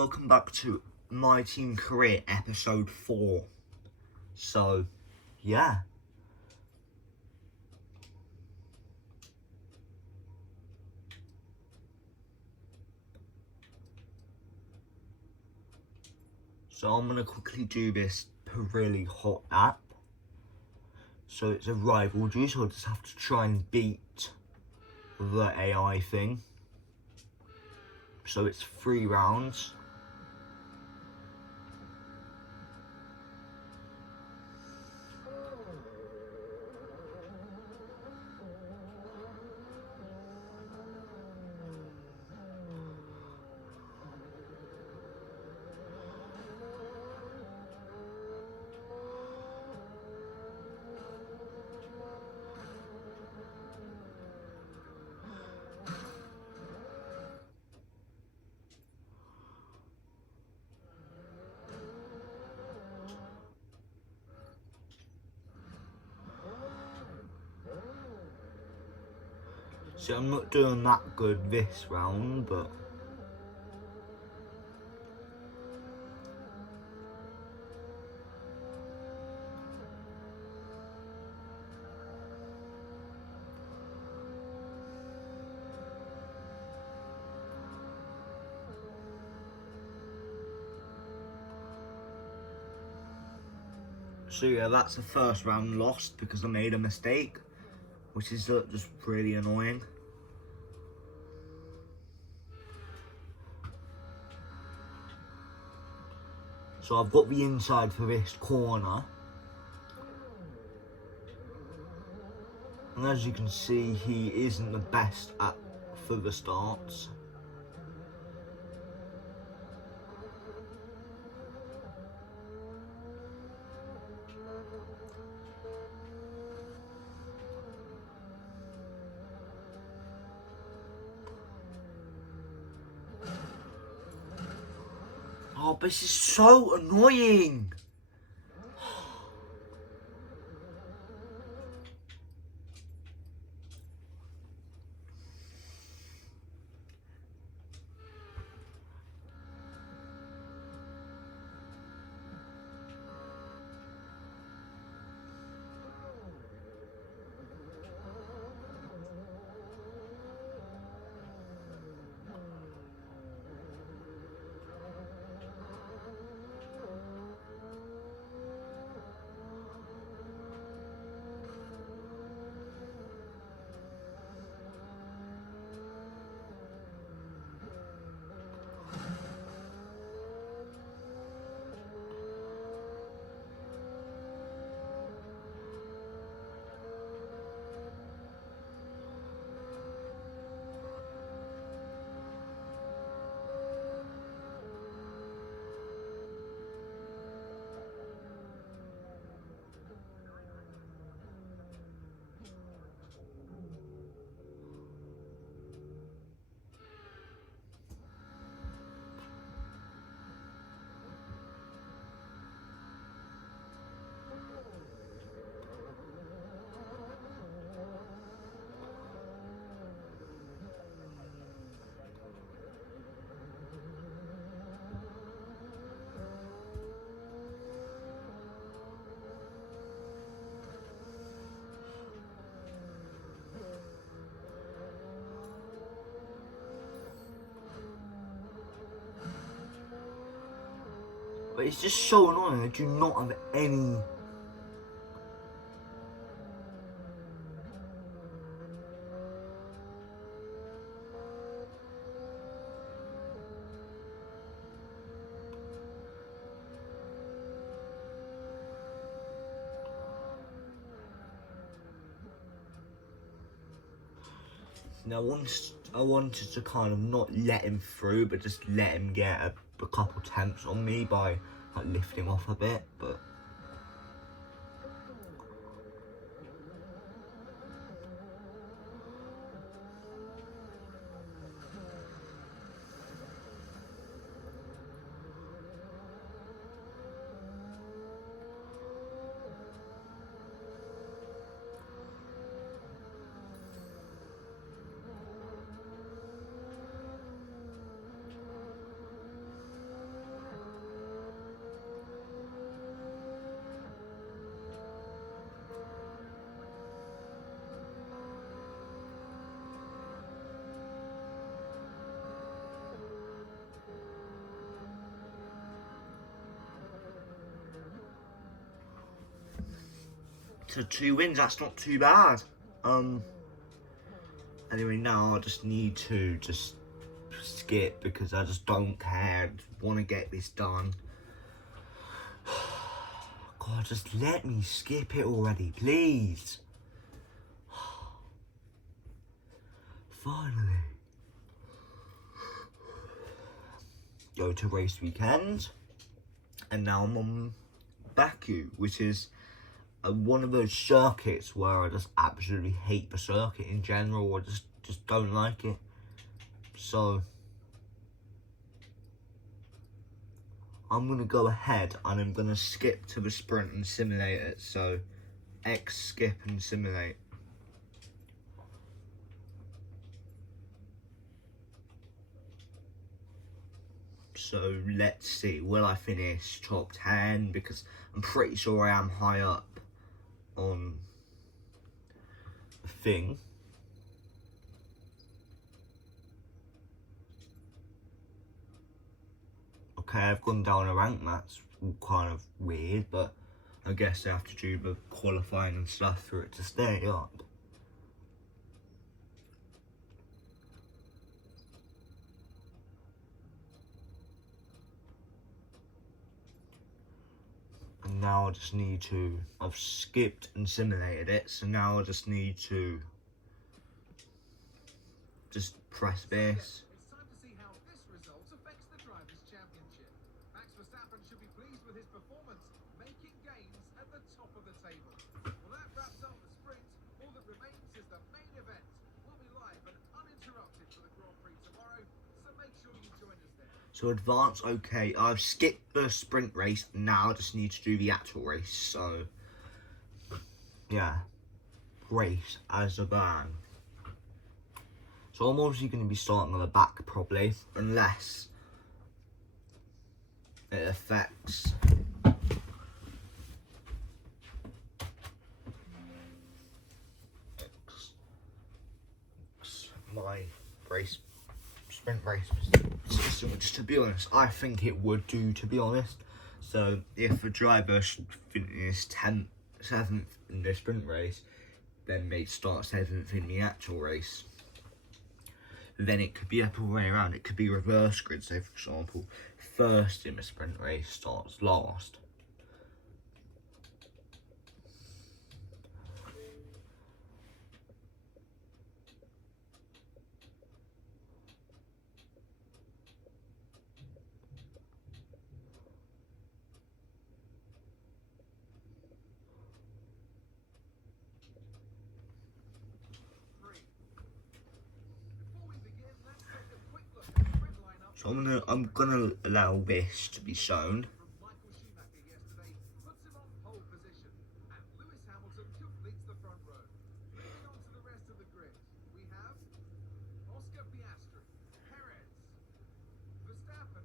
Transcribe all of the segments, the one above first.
Welcome back to My Team Career episode 4. So, yeah. So I'm going to quickly do this really hot app. So it's a rivalry, so I just have to try and beat the AI thing. So it's 3 rounds. So I'm not doing that good this round, but so yeah, that's the first round lost because I made a mistake, which is just really annoying. So I've got the inside for this corner. And as you can see, he isn't the best at further starts. Oh, but this is so annoying. But it's just so annoying. I do not have any... Now, I wanted to kind of not let him through, but just let him get a couple attempts on me by like lifting off a bit, but... to 2 wins. That's not too bad. Anyway, now I just need to just skip because I just don't care. I just want to get this done. God, just let me skip it already, please. Finally. Go to race weekend. And now I'm on Baku, which is one of those circuits where I just absolutely hate the circuit in general. I just don't like it. So I'm gonna go ahead and I'm gonna skip to the sprint and simulate it. So X skip and simulate. So let's see, will I finish top 10? Because I'm pretty sure I am high up on the thing. Okay, I've gone down a rank, that's all kind of weird, but I guess I have to do the qualifying and stuff for it to stay up. And now I just need to, I've skipped and simulated it, so now I just need to just press this. It's time to see how this result affects the Drivers' Championship. Max Verstappen should be pleased with his performance, making gains at the top of the table. Well, that wraps up the sprint. All that remains is the main event. We'll be live and uninterrupted for the Grand Prix tomorrow, so make sure you join us there. So advance, okay, I've skipped the sprint race, now I just need to do the actual race, so yeah, race as a band. So I'm obviously going to be starting on the back probably, unless it affects my race, sprint race system, which to be honest, I think it would do, to be honest. So if a driver finishes 7th in the sprint race, then they start 7th in the actual race, then it could be the other way around. It could be reverse grid. So for example, first in the sprint race starts last. So I'm gonna allow this to be shown. Michael Schumacher yesterday puts him on pole position, and Lewis Hamilton completes the front row. Moving on to the rest of the grid, we have Oscar Piastri, Perez, Verstappen,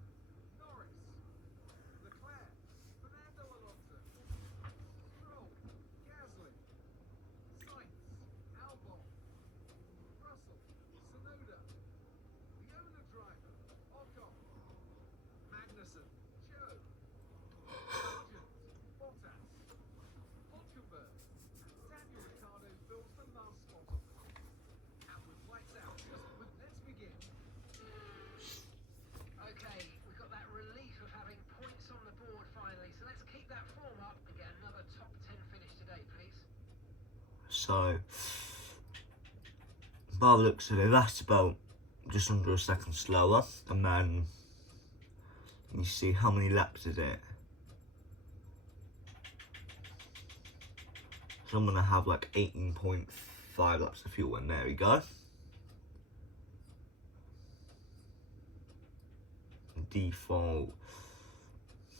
Norris, Leclerc, Fernando Alonso, Stroll, Gasly, Sainz, Albon, Russell, Tsunoda, the owner driver, Ocon, Magnussen, Joe, Sargent, Bottas, Hülkenberg, Daniel Ricciardo fills the last spot on the grid. And with lights out, let's begin. Okay, we've got that relief of having points on the board finally, so let's keep that form up and get another top 10 finish today, please. So by the looks of it, that's about just under a second slower, and then you see how many laps is it. So I'm gonna have like 18.5 laps of fuel, and there we go. Default,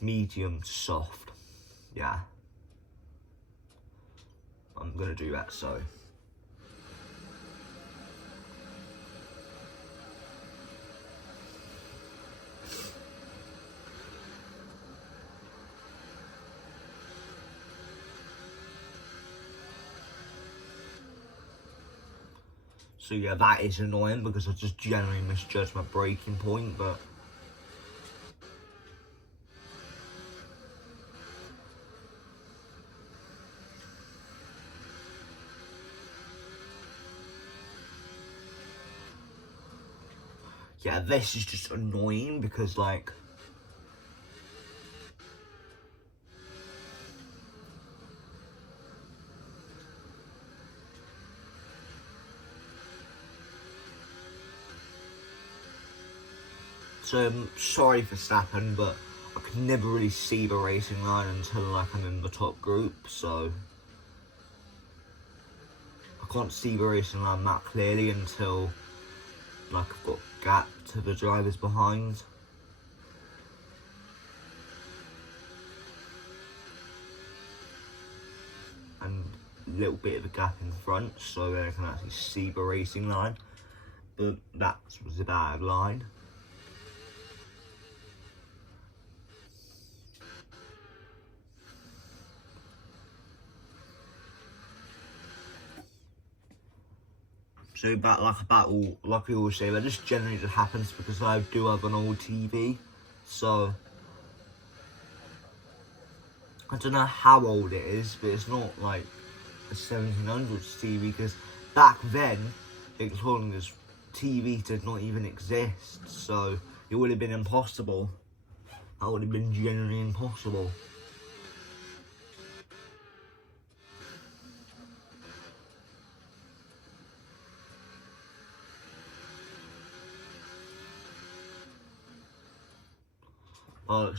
medium, soft, yeah. I'm gonna do that, so. So yeah, that is annoying because I just generally misjudged my braking point, but yeah, this is just annoying because, like, so I'm sorry for Stappen, but I can never really see the racing line until, like, I'm in the top group, so I can't see the racing line that clearly until, like, I've got gap to the drivers behind. And a little bit of a gap in front, so then I can actually see the racing line. But that was a bad line. So like a battle, like we always say, that just generally just happens because I do have an old TV. So I don't know how old it is, but it's not like a 1700s TV, because back then Victoria's TV did not even exist, so it would have been impossible. That would have been genuinely impossible.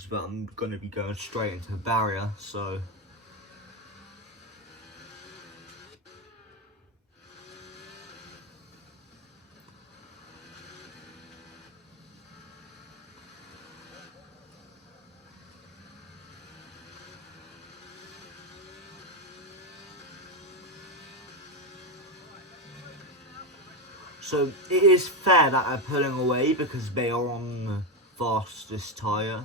But I'm going to be going straight into the barrier, so it is fair that they're pulling away because they are on the fastest tyre.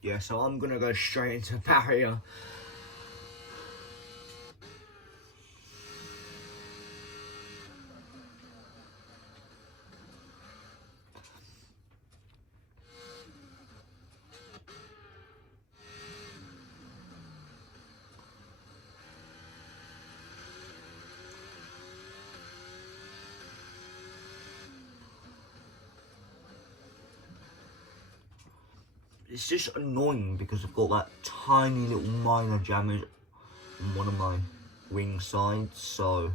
Yeah, so I'm gonna go straight into barrier. It's just annoying because I've got that tiny little minor damage on one of my wing sides, so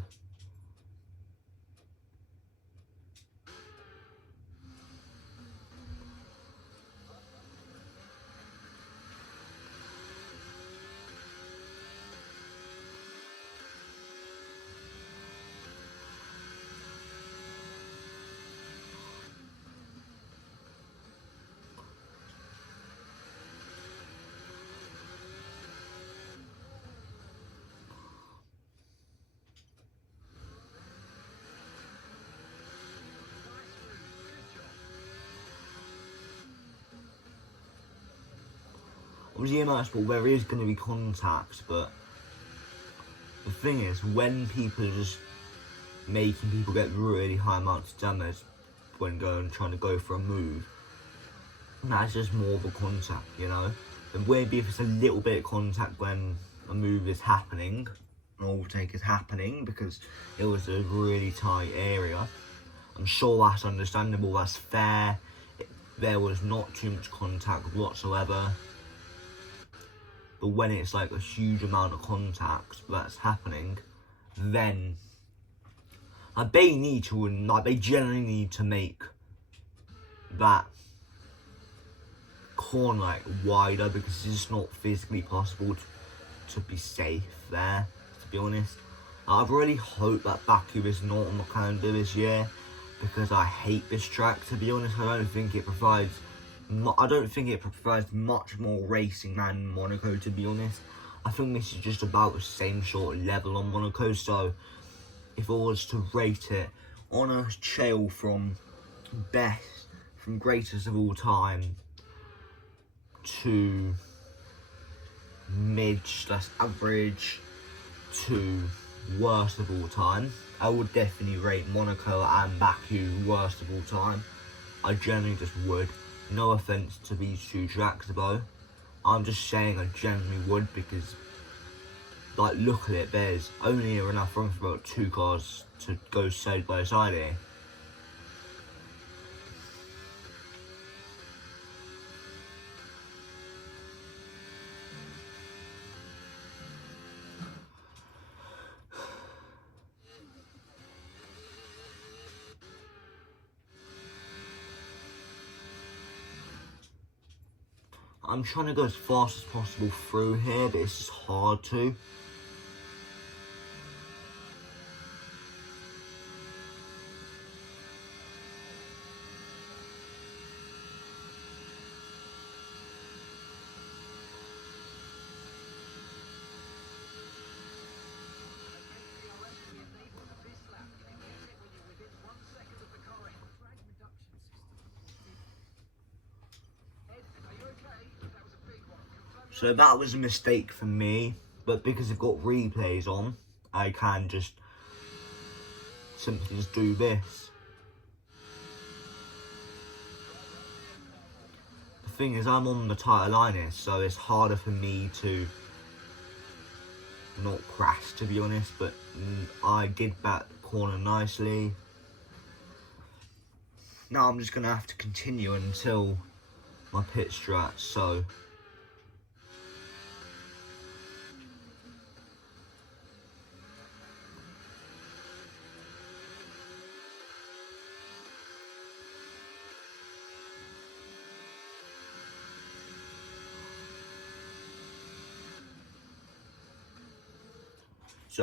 obviously in motorsport there is going to be contact, but the thing is, when people are just making people get really high amounts of damage when trying to go for a move, that's just more of a contact, you know? And maybe if it's a little bit of contact when a move is happening, an overtake is happening, because it was a really tight area, I'm sure that's understandable, that's fair. There was not too much contact whatsoever. But when it's like a huge amount of contact that's happening, then they need to, like, they generally need to make that corner like wider, because it's just not physically possible to be safe there, to be honest. I really hope that Baku is not on the calendar this year, because I hate this track, to be honest. I don't think it provides much more racing than Monaco, to be honest. I think this is just about the same sort of level on Monaco. So if I was to rate it on a scale from greatest of all time to mid/average to worst of all time, I would definitely rate Monaco and Baku worst of all time. I generally just would. No offense to these two tracks though. I'm just saying I generally would, because like, look at it, there's only enough room for about 2 cars to go side by side here. I'm trying to go as fast as possible through here, but it's just hard to. So that was a mistake for me, but because I've got replays on, I can just simply just do this. The thing is, I'm on the tighter line here, so it's harder for me to not crash, to be honest, but I did back the corner nicely. Now I'm just going to have to continue until my pit strat, so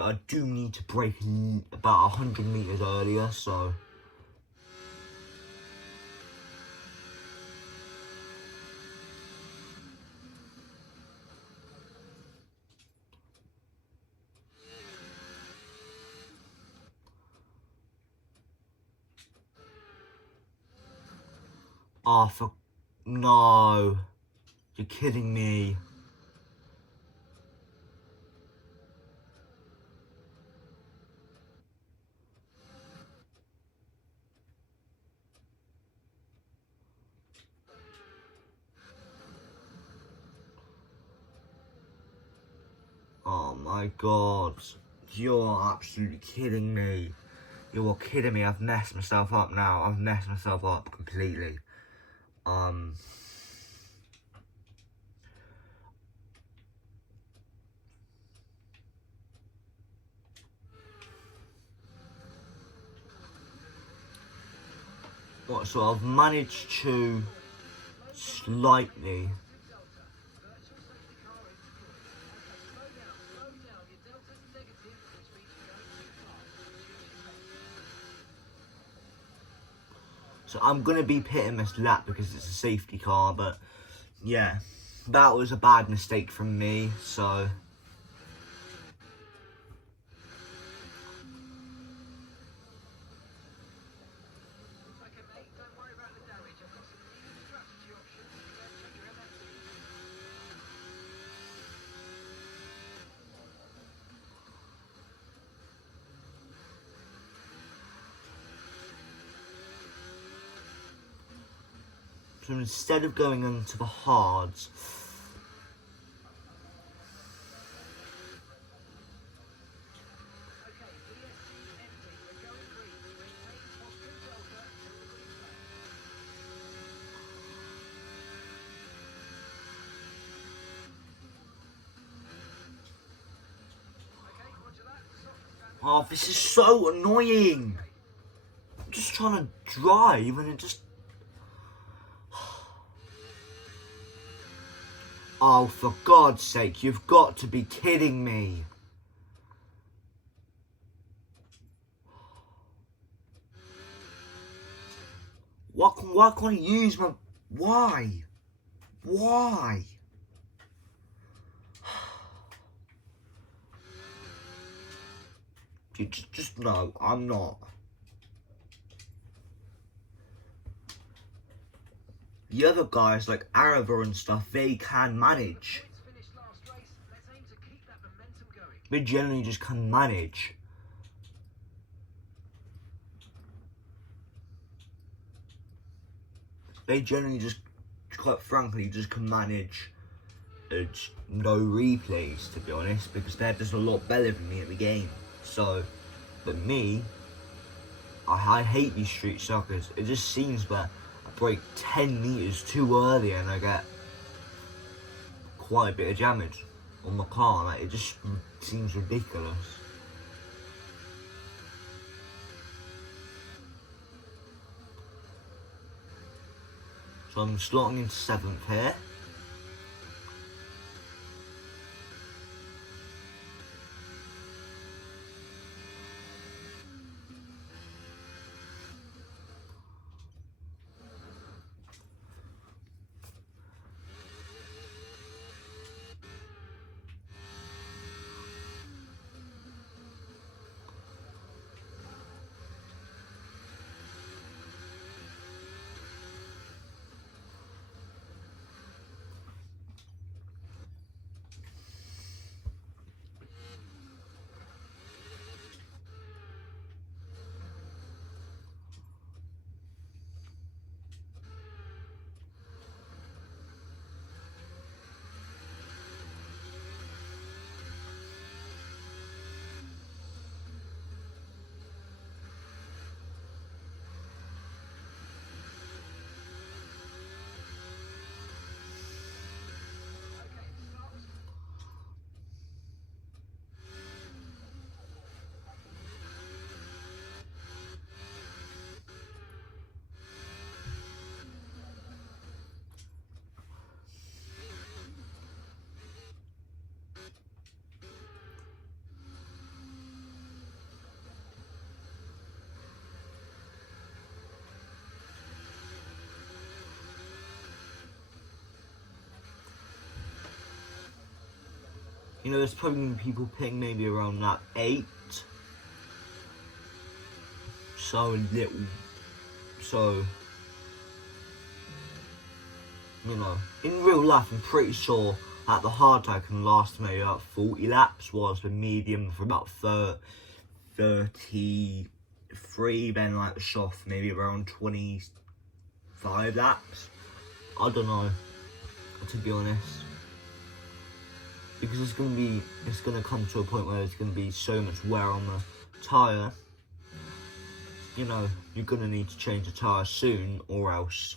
I do need to brake about 100 meters earlier, so no, you're kidding me. Oh my god, you're absolutely kidding me. You're kidding me, I've messed myself up now. I've messed myself up completely. So I've managed to slightly I'm gonna be pitting this lap because it's a safety car, but yeah, that was a bad mistake from me, so instead of going into the hards, oh, this is so annoying. I'm just trying to drive and it just... Oh, for God's sake, you've got to be kidding me. Why can't I use my... Why? Why? Just no, I'm not. The other guys like Arava and stuff, they can manage. Points finished last race. Let's aim to keep that momentum going. They generally just can manage. They generally just, quite frankly, just can manage no replays, to be honest, because they're just a lot better than me at the game. So, but me, I hate these street suckers. It just seems that I break 10 meters too early and I get quite a bit of damage on my car. Like, it just seems ridiculous. So I'm slotting into 7th here. Okay, start. You know, there's probably gonna be people picking maybe around that 8. So little. So, you know, in real life, I'm pretty sure that the hard tire can last maybe about 40 laps, whilst the medium for about 33, then like the soft maybe around 25 laps. I don't know, to be honest. Because it's gonna come to a point where there's gonna be so much wear on the tyre. You know, you're gonna need to change the tyre soon, or else.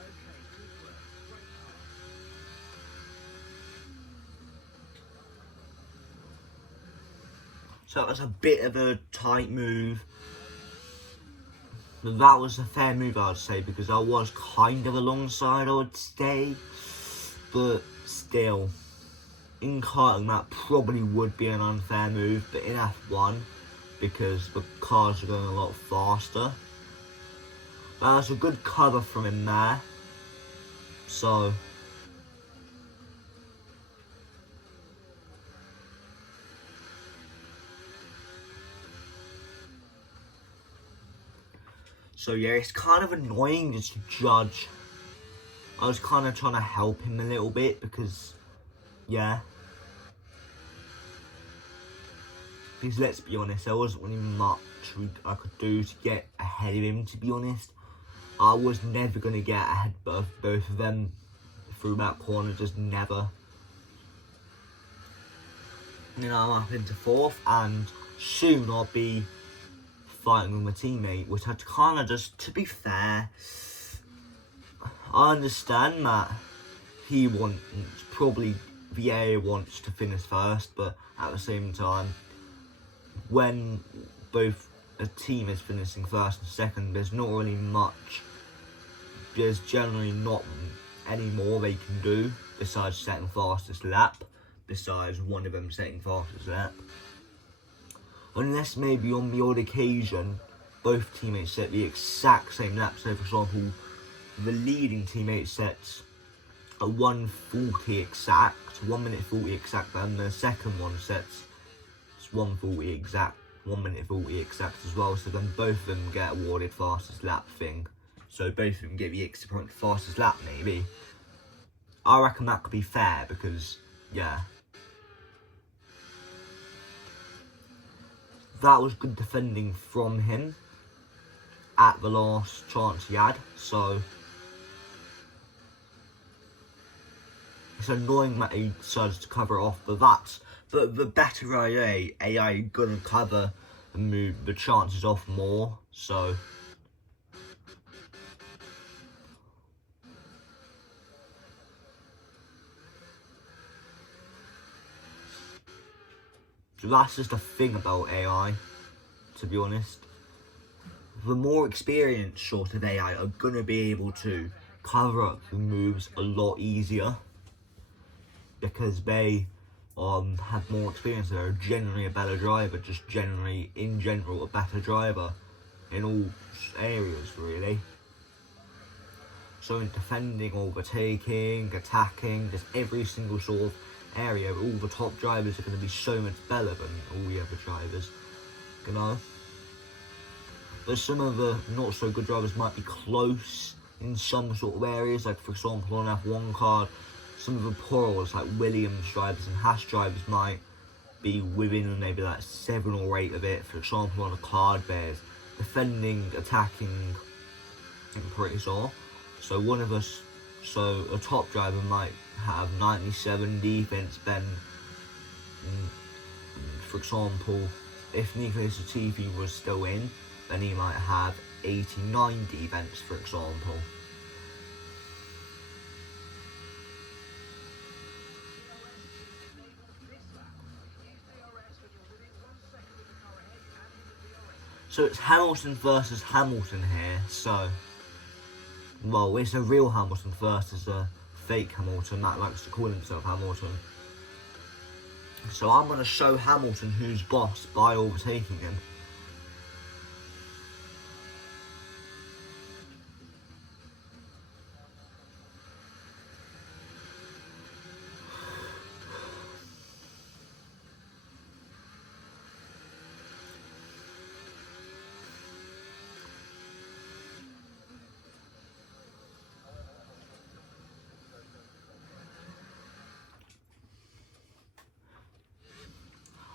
Okay, good work. Great pass. So that was a bit of a tight move. But that was a fair move, I'd say, because I was kind of alongside, I would say. But still, in karting, that probably would be an unfair move. But in F1, because the cars are going a lot faster. That was a good cover from him there. So, yeah, it's kind of annoying just to judge. I was kind of trying to help him a little bit because, yeah. Because let's be honest, there wasn't really much I could do to get ahead of him, to be honest. I was never going to get ahead of both of them through that corner, just never. You know, I'm up into 4th, and soon I'll be fighting with my teammate, which I'd kind of just, to be fair, I understand that he wants, probably VA wants to finish first, but at the same time, when both a team is finishing first and second, there's not really much, there's generally not any more they can do besides setting fastest lap, besides one of them setting fastest lap. Unless maybe on the odd occasion, both teammates set the exact same lap. So for example, the leading teammate sets a 1:40 exact, 1 minute 40 exact, and the second one sets 1:40 exact, 1 minute 40 exact as well. So then both of them get awarded fastest lap thing. So both of them get the extra point for fastest lap maybe. I reckon that could be fair because, yeah. That was good defending from him at the last chance he had, so it's annoying that he decided to cover it off, but the better AI gonna cover and move the chances off more, so that's just a thing about AI, to be honest. The more experienced sort of AI are gonna be able to cover up the moves a lot easier because they have more experience. They're generally a better driver, just generally, in general, a better driver in all areas, really. So in defending, overtaking, attacking, just every single sort of area, all the top drivers are going to be so much better than all the other drivers, you know. But some of the not so good drivers might be close in some sort of areas, like for example on F1 card, some of the pros like Williams drivers and Haas drivers might be within maybe like 7 or 8 of it. For example on a card there's defending, attacking, and pretty sure. So one of us, so a top driver might have 97 defense, then for example if Nicholas Latifi was still in, then he might have 89 defense, for example. So it's Hamilton versus Hamilton here, so, well, it's a real Hamilton versus a fake Hamilton that likes to call himself Hamilton. So I'm going to show Hamilton who's boss by overtaking him.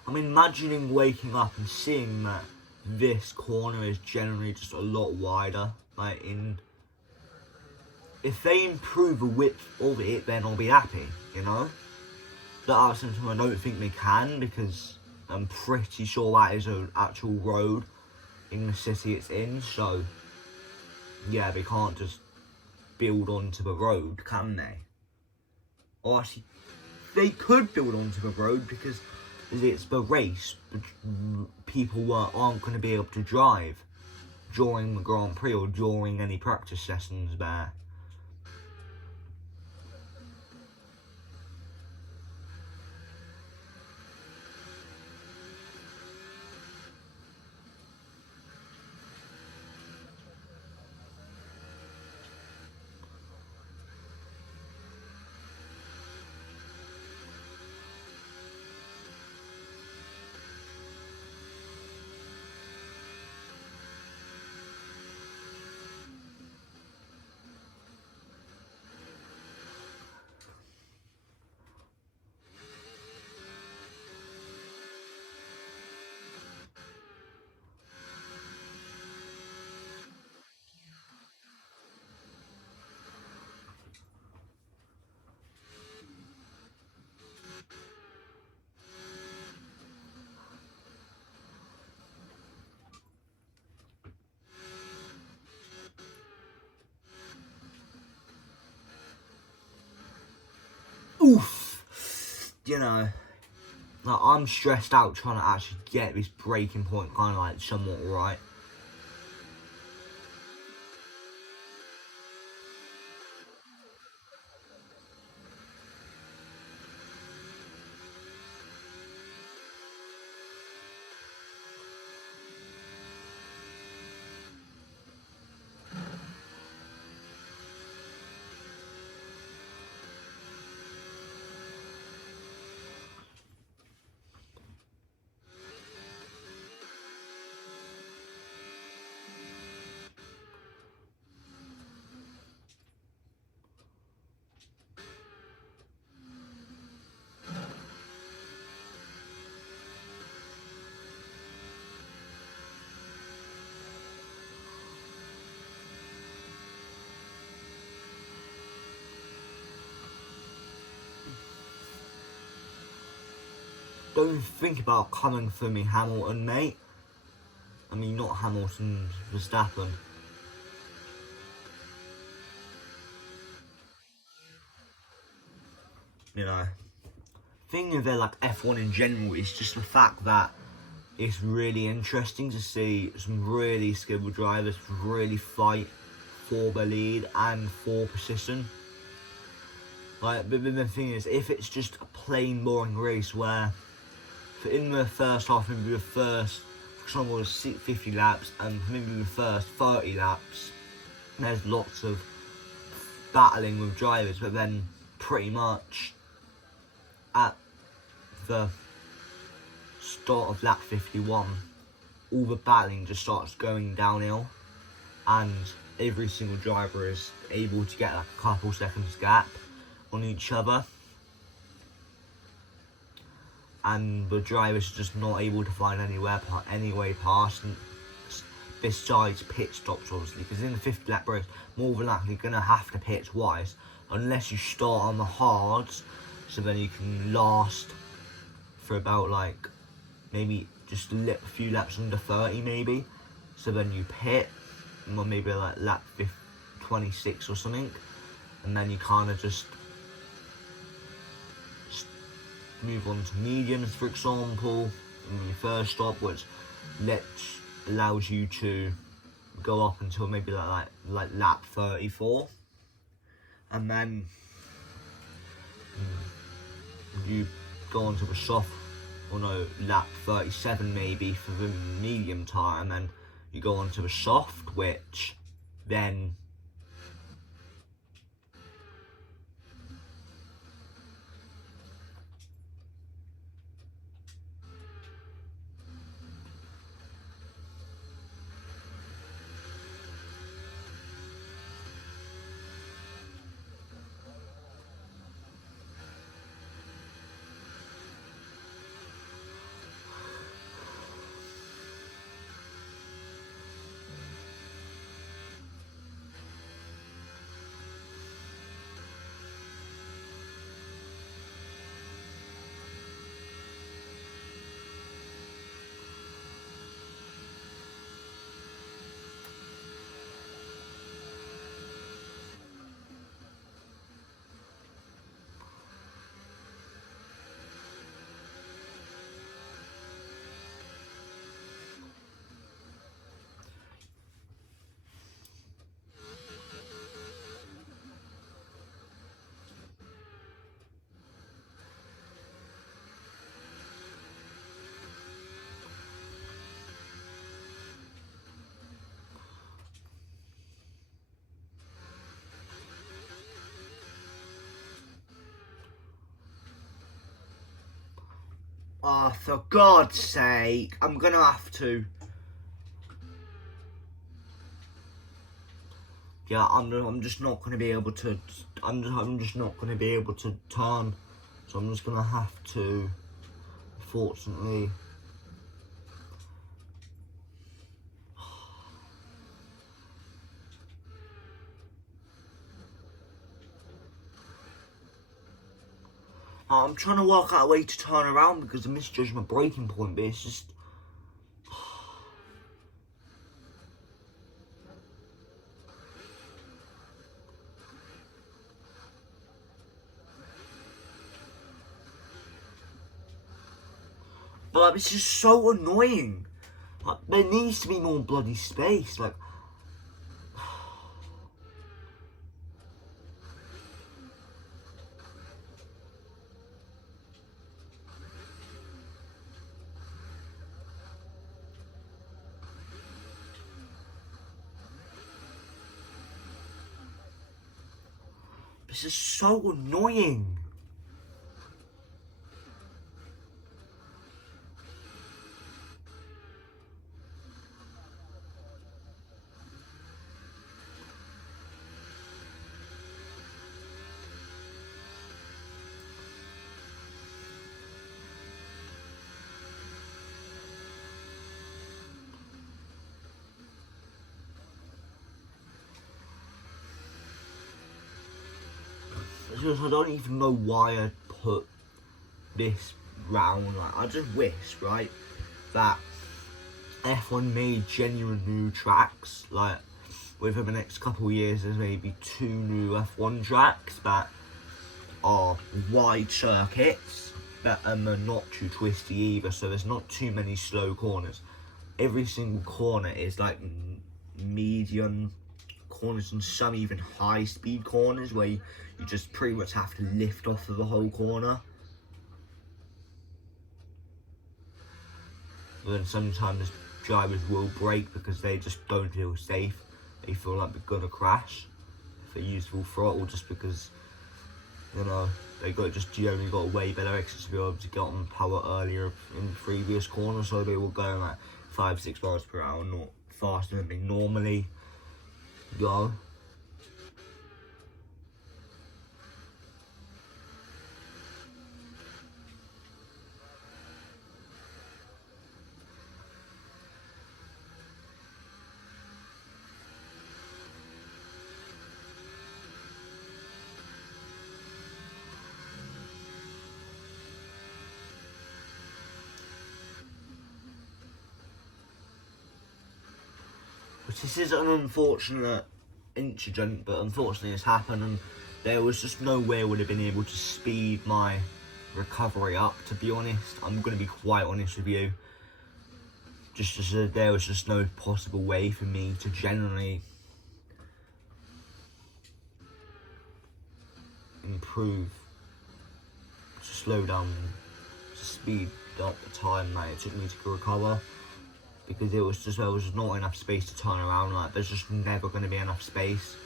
I'm imagining waking up and seeing that this corner is generally just a lot wider. Like if they improve the width of it, then I'll be happy, you know? But at the same time, I don't think they can, because I'm pretty sure that is an actual road in the city it's in, so yeah, they can't just build onto the road, can they? Or actually, they could build onto the road because it's the race, but people aren't going to be able to drive during the Grand Prix or during any practice sessions there. oof, you know, like I'm stressed out trying to actually get this braking point kind of like somewhat right. Don't think about coming for me, Hamilton, mate. I mean, not Hamilton, Verstappen. You know, thing with like F1 in general is just the fact that it's really interesting to see some really skilled drivers really fight for the lead and for position. Like, but the thing is, if it's just a plain boring race where in the first half, maybe the first, for example, was 50 laps, and maybe the first 30 laps, there's lots of battling with drivers, but then pretty much at the start of lap 51, all the battling just starts going downhill, and every single driver is able to get like a couple seconds gap on each other, and the drivers are just not able to find any way past, and besides pit stops obviously, because in the 50 lap race more than likely you're going to have to pit twice unless you start on the hards, so then you can last for about like maybe just a few laps under 30 maybe, so then you pit or maybe like lap 26 or something, and then you kind of just move on to mediums, for example, in your first stop, which allows you to go up until maybe like lap 34, and then you go on to the soft, or no, lap 37 maybe for the medium tire, and then you go on to the soft, which then for God's sake, I'm gonna have to. Yeah, I'm just not gonna be able to. I'm just not gonna be able to turn. So I'm just gonna have to. Fortunately. I'm trying to work out a way to turn around because I misjudged my braking point, but it's just. But like, it's just so annoying. Like, there needs to be more bloody space. Like, this is so annoying. It's just, I don't even know why I put this round. Like, I just wish, right, that F1 made genuine new tracks. Like, within the next couple of years, there's maybe 2 new F1 tracks that are wide circuits that are not too twisty either, so there's not too many slow corners. Every single corner is like medium corners and some even high speed corners where you just pretty much have to lift off of the whole corner. But then sometimes drivers will brake because they just don't feel safe. They feel like they're gonna crash if they use full throttle, just because, you know, they only got a way better exit to be able to get on power earlier in the previous corner, so they were going like 5-6 miles per hour, not faster than they normally go. But this is an unfortunate incident, but unfortunately it's happened, and there was just no way I would have been able to speed my recovery up, to be honest. I'm going to be quite honest with you. There was just no possible way for me to generally improve, to slow down, to speed up the time that it took me to recover. Because there was just not enough space to turn around. Like, there's just never going to be enough space.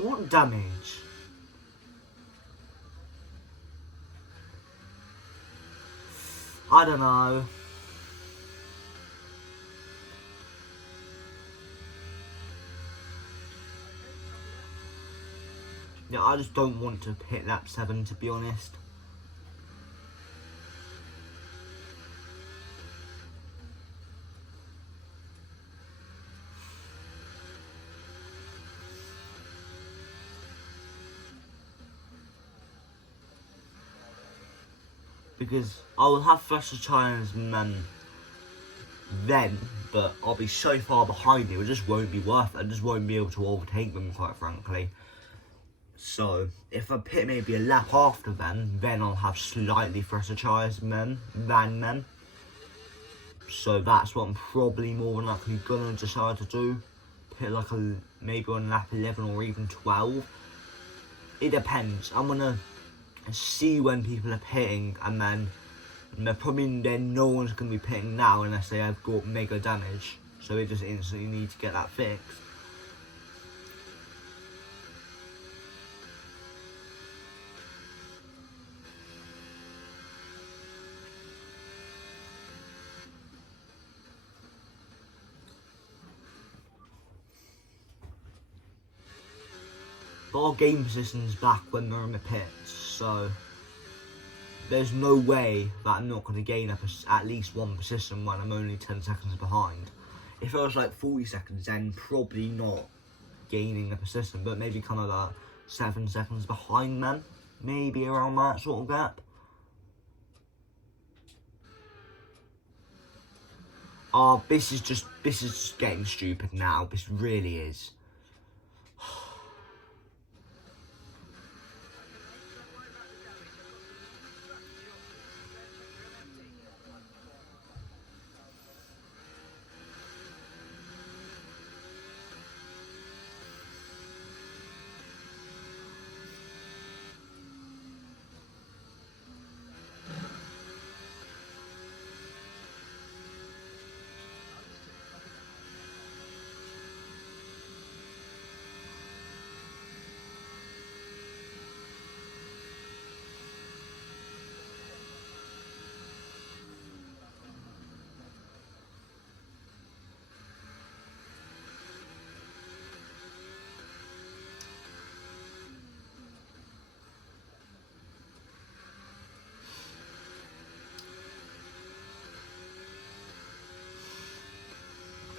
What damage? I don't know. Yeah, I just don't want to hit lap 7, to be honest. Because I will have faster tyres than then, but I'll be so far behind it just won't be worth it. I just won't be able to overtake them, quite frankly. So, if I pit maybe a lap after them, then I'll have slightly faster tyres than them. So that's what I'm probably more than likely gonna decide to do. Pit like maybe on lap 11 or even 12. It depends. I'm gonna see when people are pitting, and then no one's going to be pitting now unless they have got mega damage, so they just instantly need to get that fixed. But our game position's back when they're in the pits, so there's no way that I'm not going to gain at least one position when I'm only 10 seconds behind. If it was like 40 seconds, then probably not gaining a position, but maybe kind of like 7 seconds behind them, maybe around that sort of gap. Oh, this is just getting stupid now. This really is.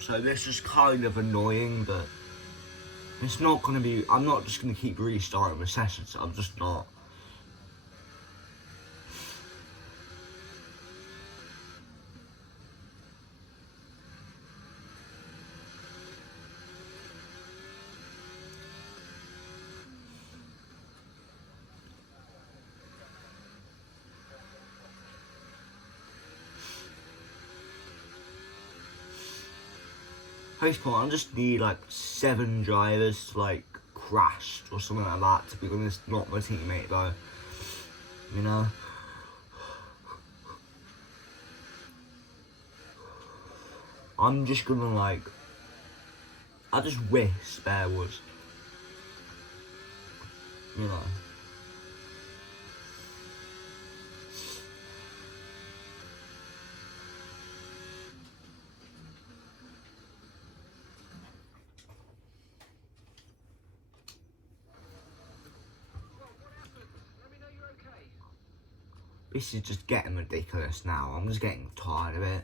So this is kind of annoying, but it's not going to be, I'm not just going to keep restarting the sessions, I'm just not. I just need like 7 drivers to like crash or something like that, to be honest, not my teammate though, you know. I'm just gonna like, I just wish there was, you know. This is just getting ridiculous now. I'm just getting tired of it.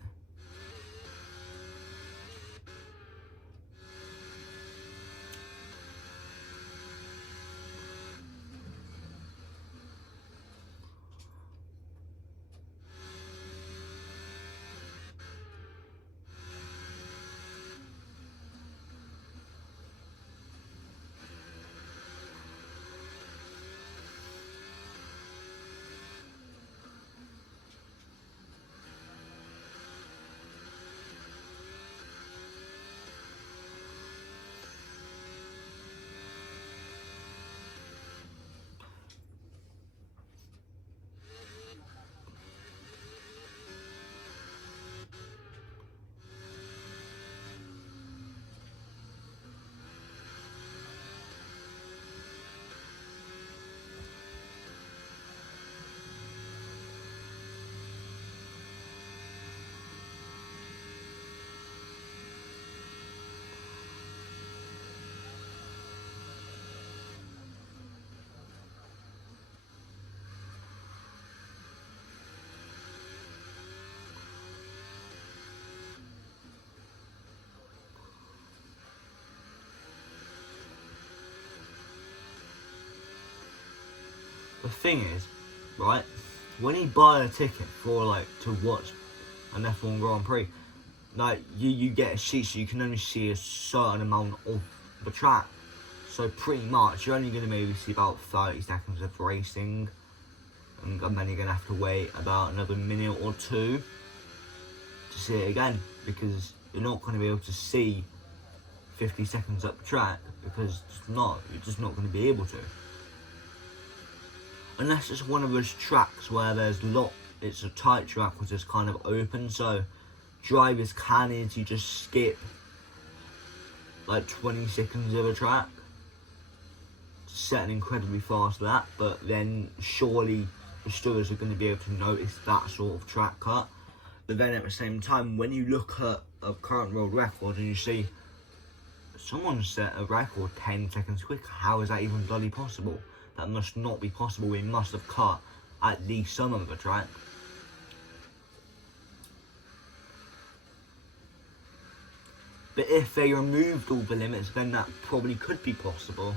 The thing is, right, when you buy a ticket for like to watch an F1 Grand Prix, like you get a seat, so you can only see a certain amount of the track. So pretty much you're only going to maybe see about 30 seconds of racing, and then you're going to have to wait about another minute or two to see it again, because you're not going to be able to see 50 seconds up the track, because you're just not going to be able to. Unless it's one of those tracks where it's a tight track which is kind of open, so drivers can easily just skip like 20 seconds of a track, set an incredibly fast lap, but then surely the stewards are going to be able to notice that sort of track cut. But then at the same time, when you look at a current world record and you see someone set a record 10 seconds quicker, how is that even bloody possible? That must not be possible. We must have cut at least some of the track. But if they removed all the limits, then that probably could be possible.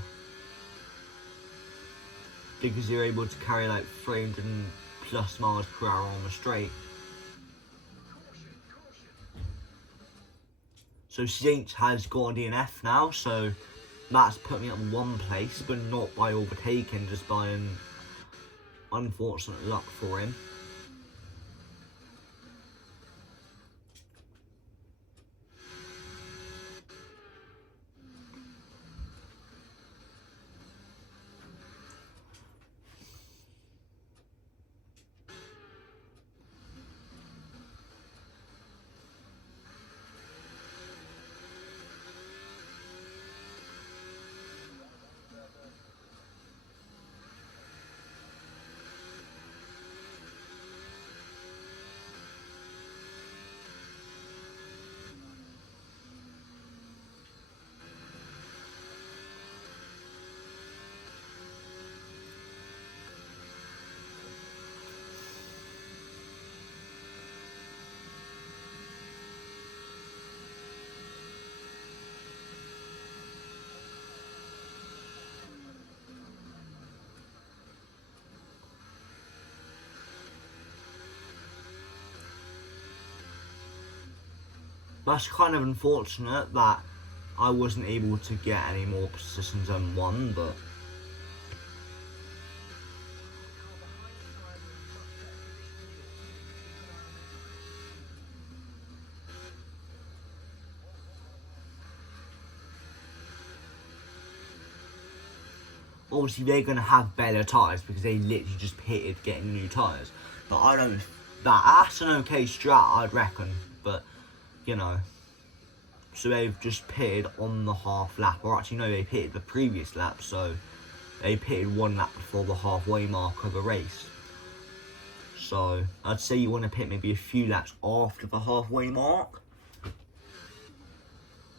Because you're able to carry like 300 plus miles per hour on the straight. So Saints has got a DNF now, so that's put me up in one place, but not by overtaking, just by an unfortunate luck for him. That's kind of unfortunate that I wasn't able to get any more positions than one, but obviously they're going to have better tyres because they literally just pitted getting new tyres. But I don't, that's an okay strat, I'd reckon, but you know. So they've just pitted on the half lap, or actually no, they pitted the previous lap, so they pitted one lap before the halfway mark of the race. So I'd say you want to pit maybe a few laps after the halfway mark,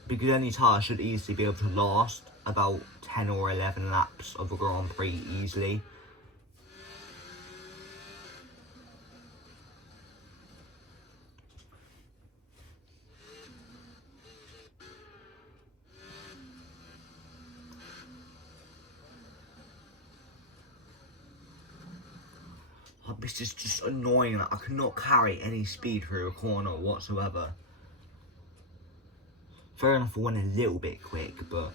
because any tyre should easily be able to last about 10 or 11 laps of a Grand Prix easily. This is just annoying that I cannot carry any speed through a corner whatsoever. Fair enough, I went a little bit quick, but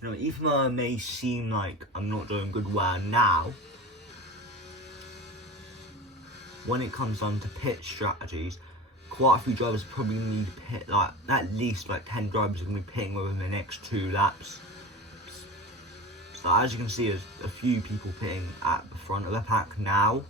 you know, even though it may seem like I'm not doing good well now, when it comes down to pit strategies, quite a few drivers probably need to pit, like, at least like 10 drivers are going to be pitting within the next 2 laps. So as you can see, there's a few people pitting at the front of the pack now.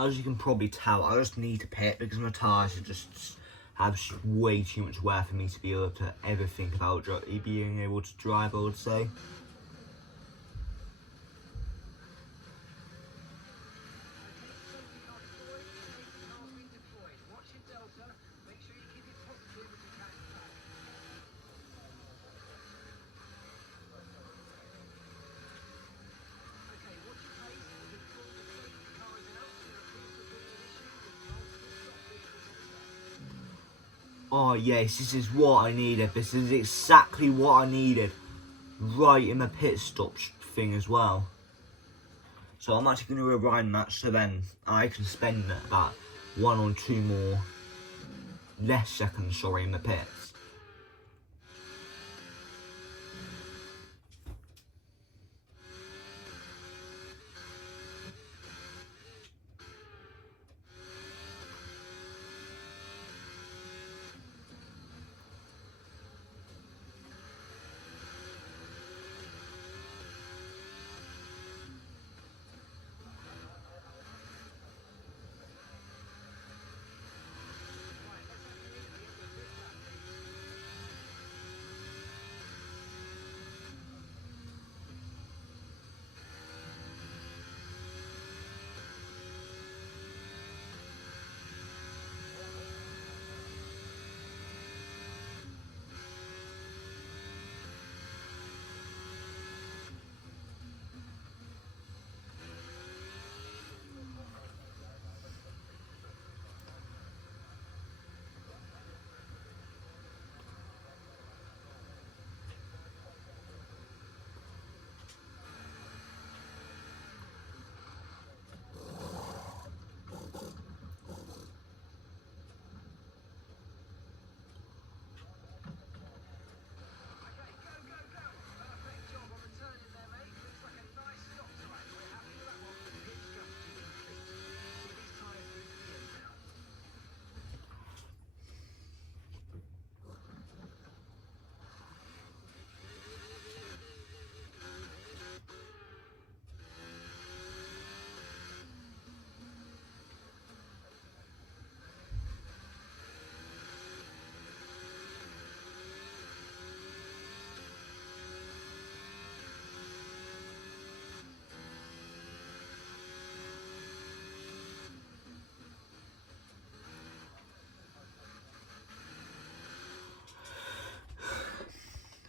as you can probably tell, I just need a pit because my tyres just have way too much wear for me to be able to ever think about being able to drive, I would say. Oh yes, this is what I needed. This is exactly what I needed. Right in the pit stop thing as well. So I'm actually going to rewind that so then I can spend about 1 or 2 more less seconds, sorry, in the pits.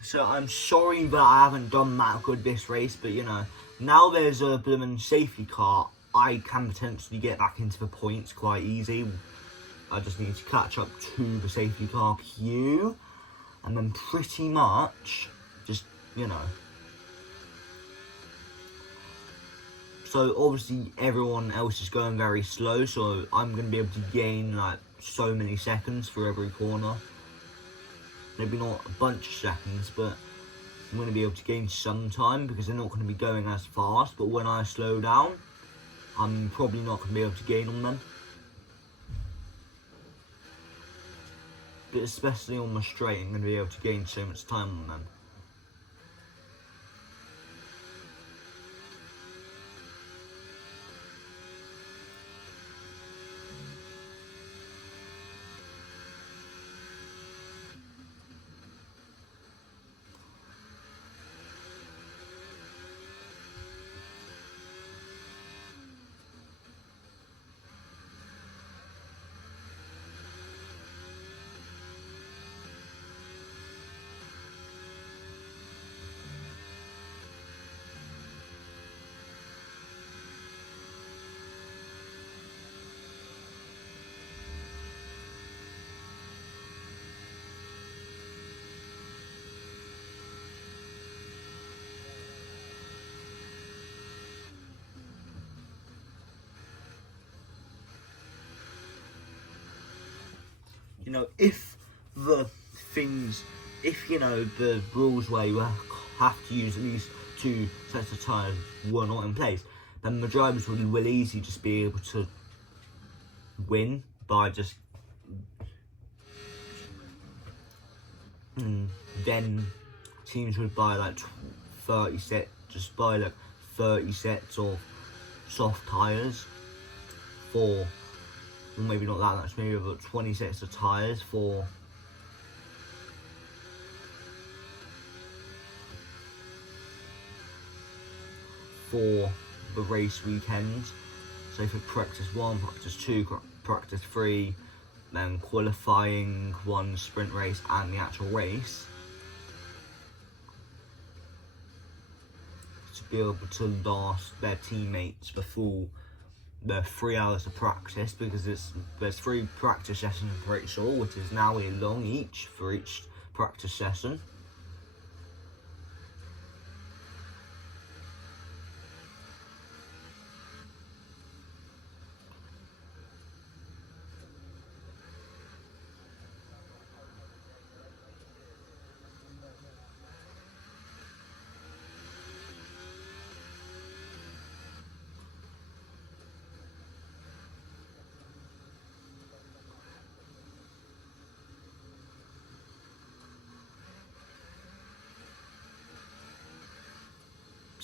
So I'm sorry that I haven't done that good this race, but you know, now there's a blooming safety car, I can potentially get back into the points quite easy. I just need to catch up to the safety car queue, and then pretty much just, you know. So obviously everyone else is going very slow, so I'm going to be able to gain like so many seconds for every corner. Maybe not a bunch of seconds, but I'm going to be able to gain some time because they're not going to be going as fast. But when I slow down, I'm probably not going to be able to gain on them. But especially on the straight, I'm going to be able to gain so much time on them. You know, if the things, if you know the rules where you have to use at least 2 sets of tyres were not in place, then the drivers will easily just be able to win by just then teams would buy like 30 sets, just buy like 30 sets of soft tyres 4, well, maybe not that much, maybe about 20 sets of tyres for the race weekends. So for practice 1, practice 2, practice 3, then qualifying, 1 sprint race and the actual race, to be able to last their teammates before the 3 hours of practice, because there's 3 practice sessions for each all, which is an hour long each for each practice session.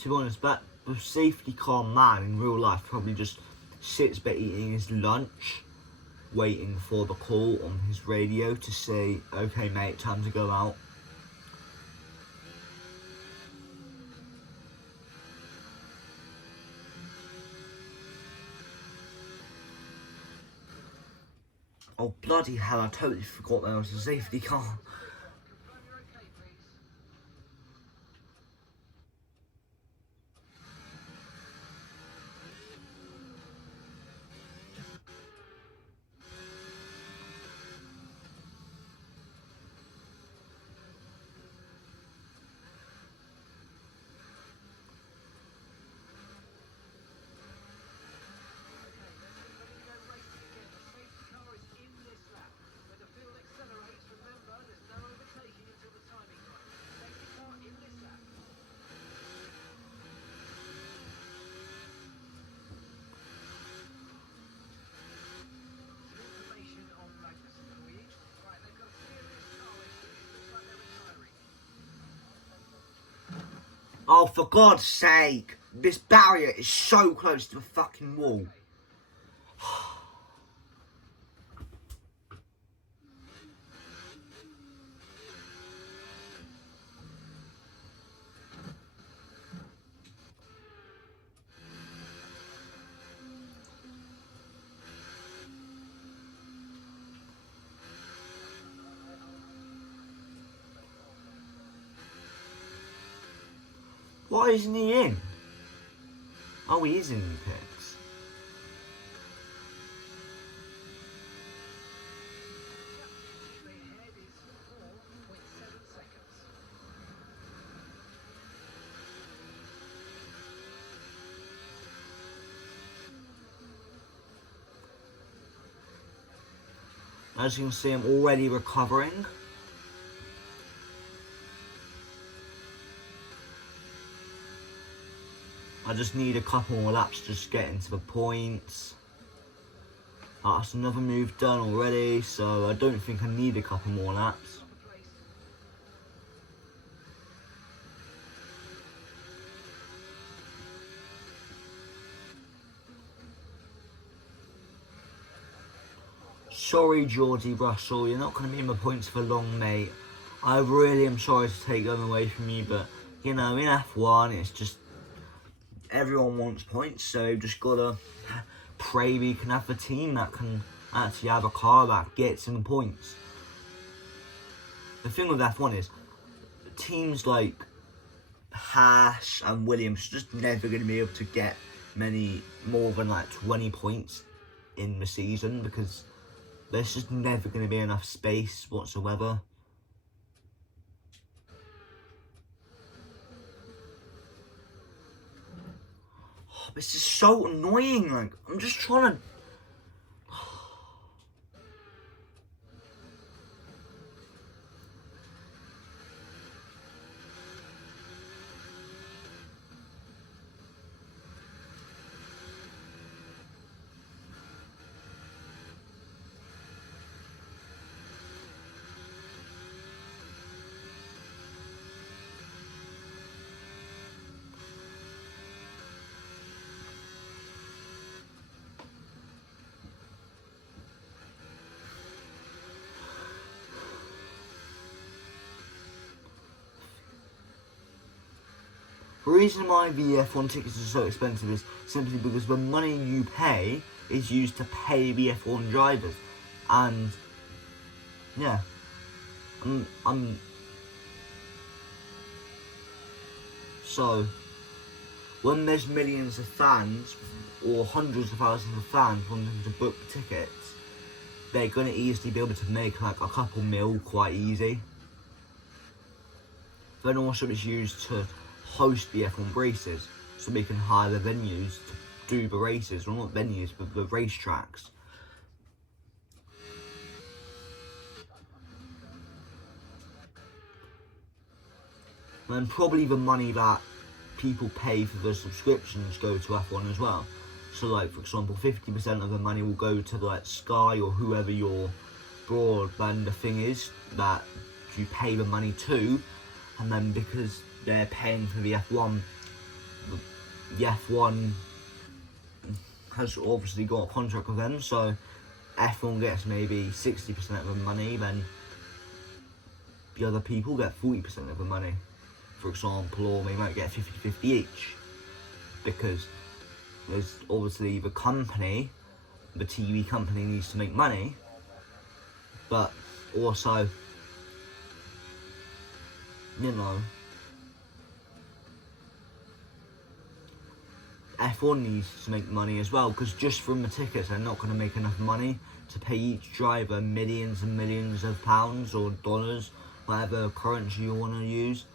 To be honest, that the safety car man in real life probably just sits there eating his lunch, waiting for the call on his radio to say, okay mate, time to go out. Oh bloody hell, I totally forgot there was a safety car. Confirm you're okay, please. Oh, for God's sake, this barrier is so close to the fucking wall. Why isn't he in? Oh, he is in the pits. Ahead is 4.7 seconds. As you can see, I'm already recovering. I just need a couple more laps to just get into the points. That's another move done already, so I don't think I need a couple more laps. Sorry, Geordie Russell, you're not going to be in my points for long, mate. I really am sorry to take them away from you, but, you know, in F1, it's just, everyone wants points, so you've just got to pray we can have the team that can actually have a car that gets in the points. The thing with F1 is, teams like Haas and Williams are just never going to be able to get many more than like 20 points in the season, because there's just never going to be enough space whatsoever. Oh, this is so annoying, like, I'm just trying to... The reason why the F1 tickets are so expensive is simply because the money you pay is used to pay the F1 drivers, and yeah, so when there's millions of fans or hundreds of thousands of fans wanting to book tickets, they're going to easily be able to make like a couple mil quite easy. Then also it's used to host the F1 races, so we can hire the venues to do the races, well not venues but the racetracks. And probably the money that people pay for the subscriptions go to F1 as well. So like for example 50% of the money will go to like Sky or whoever your broadband thing is that you pay the money to, and then because they're paying for the F1, the F1 has obviously got a contract with them, so F1 gets maybe 60% of the money, then the other people get 40% of the money, for example, or they might get 50-50 each, because there's obviously the company, the TV company needs to make money, but also, you know, F1 needs to make money as well, because just from the tickets they're not going to make enough money to pay each driver millions and millions of pounds or dollars, whatever currency you want to use.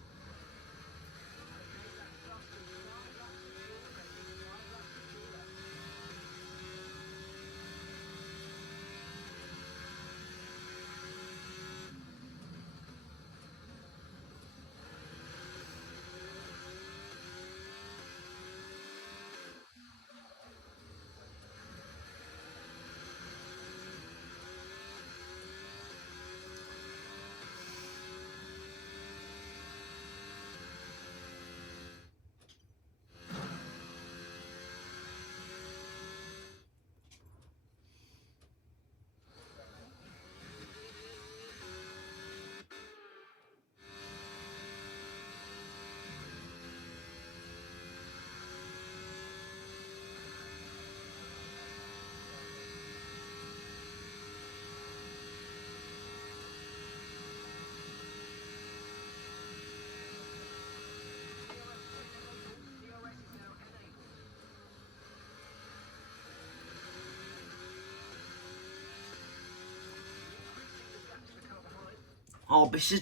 Oh, this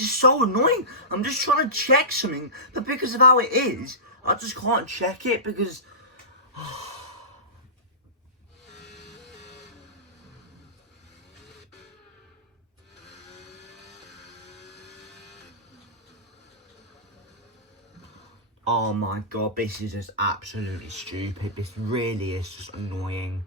is so annoying. I'm just trying to check something, but because of how it is, I just can't check it because... Oh my god, this is just absolutely stupid. This really is just annoying.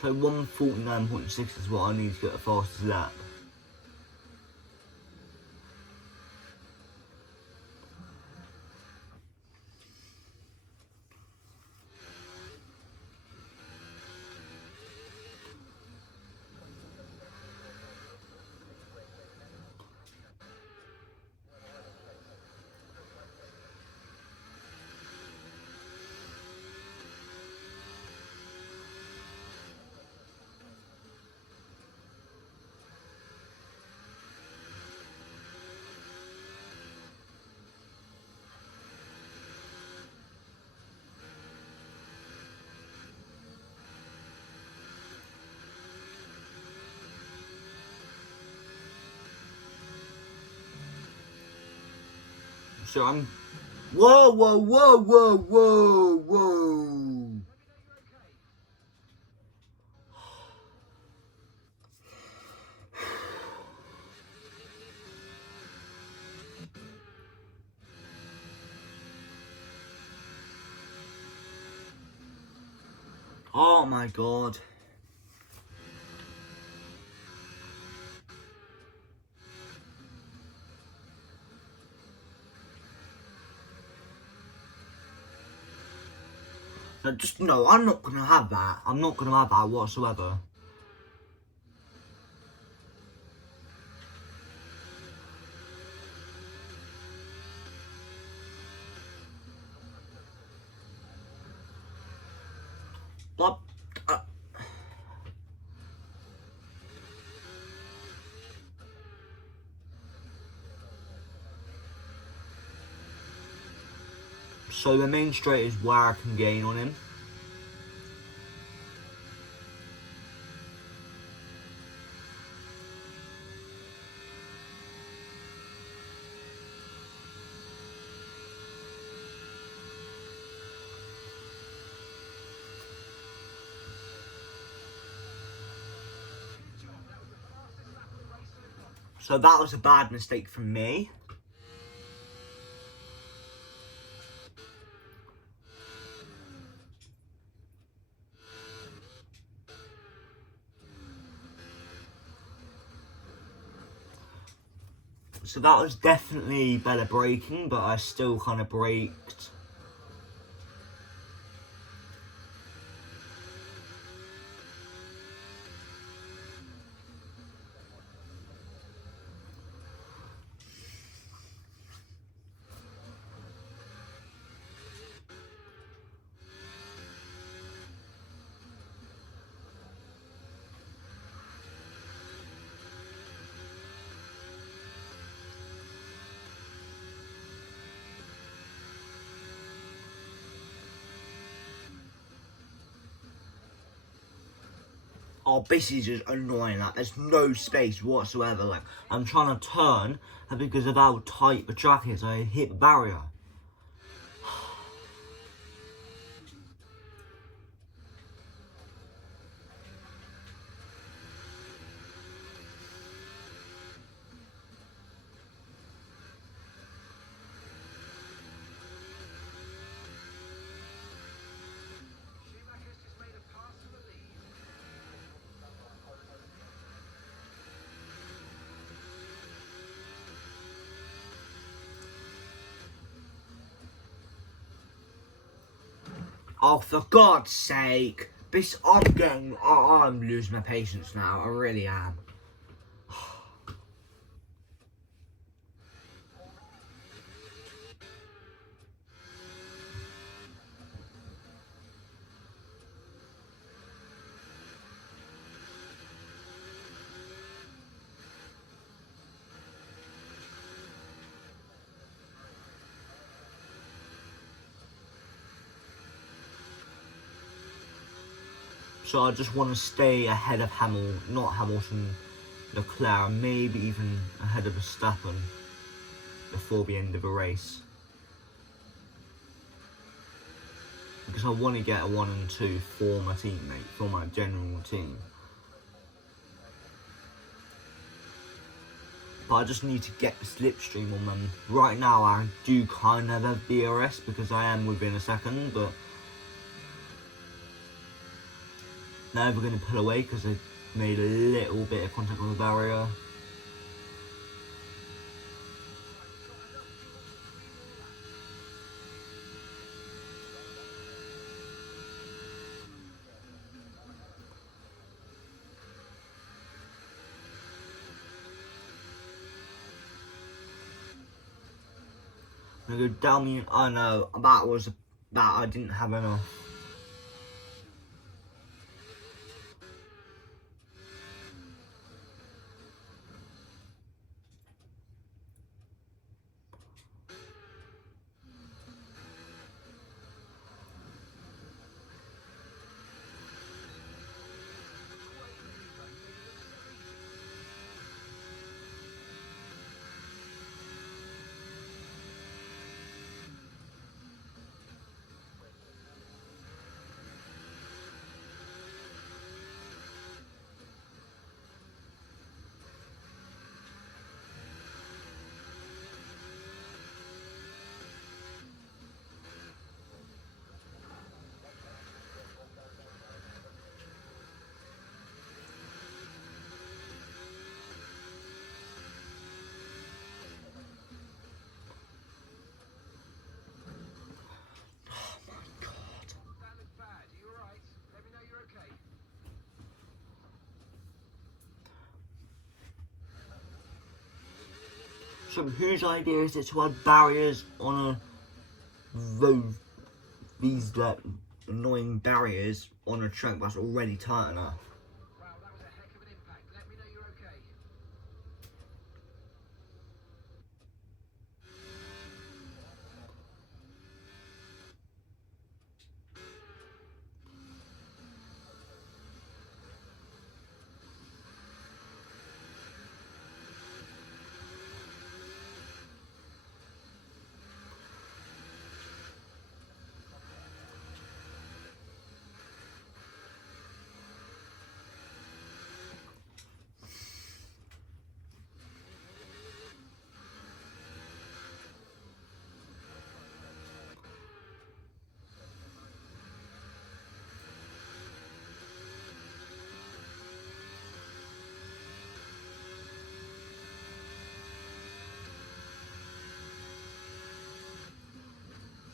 So 149.6 is what I need to get the fastest lap. So I'm... Whoa, whoa, whoa, whoa, whoa, whoa. Oh my god. No, just, no, I'm not gonna have that. I'm not gonna have that whatsoever. But, so the main straight is where I can gain on him. So that was a bad mistake from me. So that was definitely better braking, but I still kind of braked. Oh, this is just annoying, like, there's no space whatsoever, like, I'm trying to turn, and because of how tight the track is, I hit the barrier. Schumacher's just made a pass for the lead. Oh, for God's sake, I'm losing my patience now, I really am. So I just want to stay ahead of Hamilton, Leclerc, maybe even ahead of Verstappen before the end of the race. Because I want to get a 1 and 2 for my teammate, for my general team. But I just need to get the slipstream on them. Right now I do kind of have DRS because I am within a second, but now we're going to pull away because they made a little bit of contact with the barrier. I'm going to go down the... Oh no, that I didn't have enough. So whose idea is it to add barriers on these like annoying barriers on a track that's already tight enough? Wow, that was a heck of an impact. Let me know you're okay.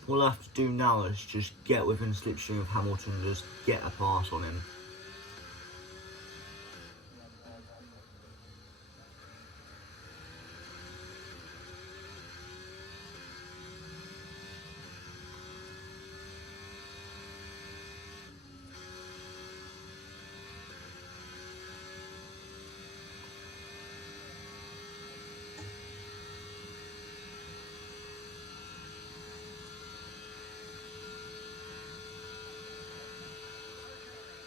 All I have to do now is just get within slipstream of Hamilton, just get a pass on him.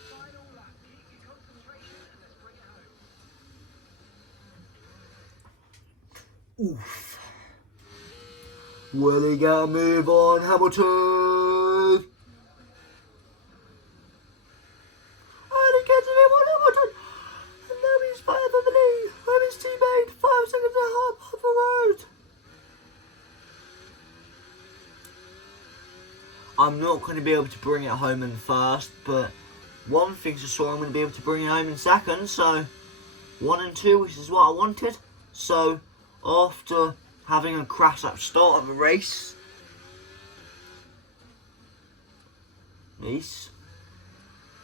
Final lap. Keep your concentration and let's bring it home. Oof. Will he get a move on Hamilton? And he gets a move on Hamilton. And now he's fighting for the lead with his teammate 5 seconds and a half off the road. I'm not going to be able to bring it home in first, but one thing's for sure, I'm going to be able to bring it home in second. So 1 and 2, which is what I wanted. So after having a crash at the start of the race,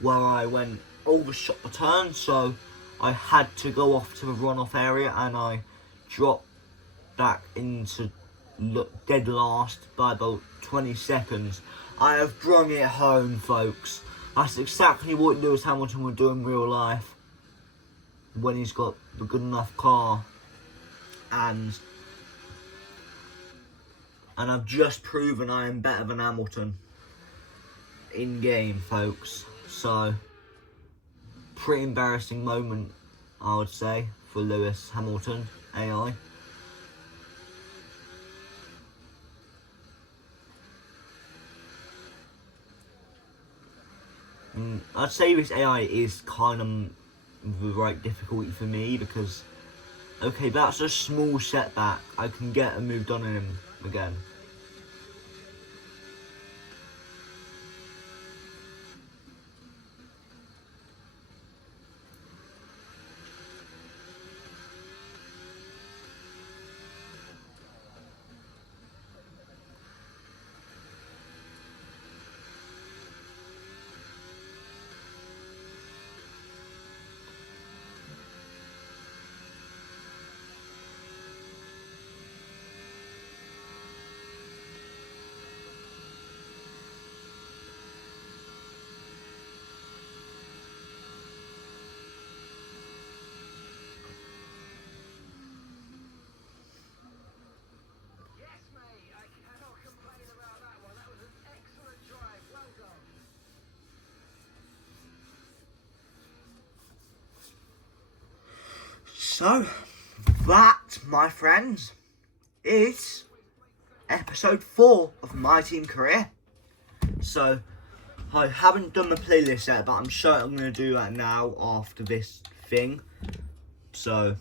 where I went overshot the turn, so I had to go off to the runoff area and I dropped back into dead last by about 20 seconds. I have brung it home, folks. That's exactly what Lewis Hamilton would do in real life when he's got the good enough car. And I've just proven I am better than Hamilton in game, folks. So, pretty embarrassing moment, I would say, for Lewis Hamilton AI. I'd say this AI is kind of the right difficulty for me because, okay, that's a small setback. I can get a move done on him again. Yes, mate. I cannot complain about that one. That was an excellent drive. Well done. So, that, my friends, is episode 4 of my team career. So, I haven't done the playlist yet, but I'm sure I'm going to do that now after this thing. So,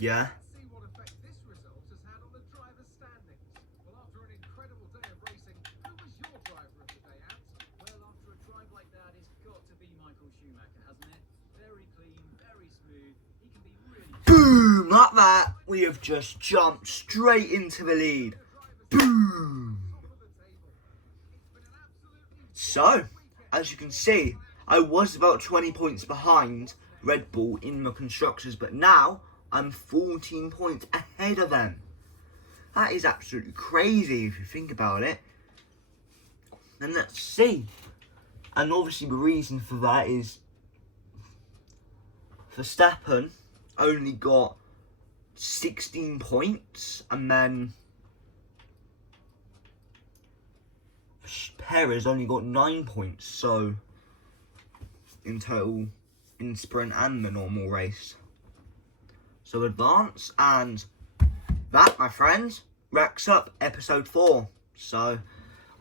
yeah. See what effect this result has had on the driver's standings. Well, after an incredible day of racing, who was your driver of the day, Ant? Well, after a drive like that, it's got to be Michael Schumacher, hasn't it? Very clean, very smooth. He can be really... Boom! Like that, we have just jumped straight into the lead. Boom! Top of the table. It's been an absolutely So, as you can see, I was about 20 points behind Red Bull in the constructors, but now I'm 14 points ahead of them. That is absolutely crazy if you think about it. And let's see. And obviously the reason for that is Verstappen only got 16 points, and then Perez only got 9 points, so in total in sprint and the normal race. So advance, and that, my friends, wraps up episode 4. So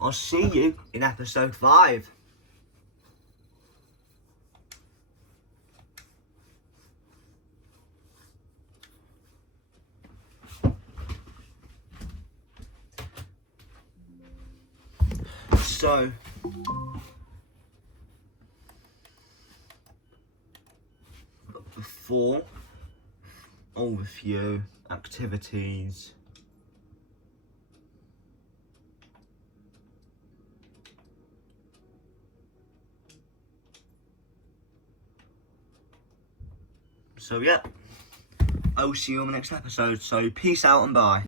I'll see you in episode 5. So before overview, activities, so yeah, I will see you on the next episode. So peace out and bye.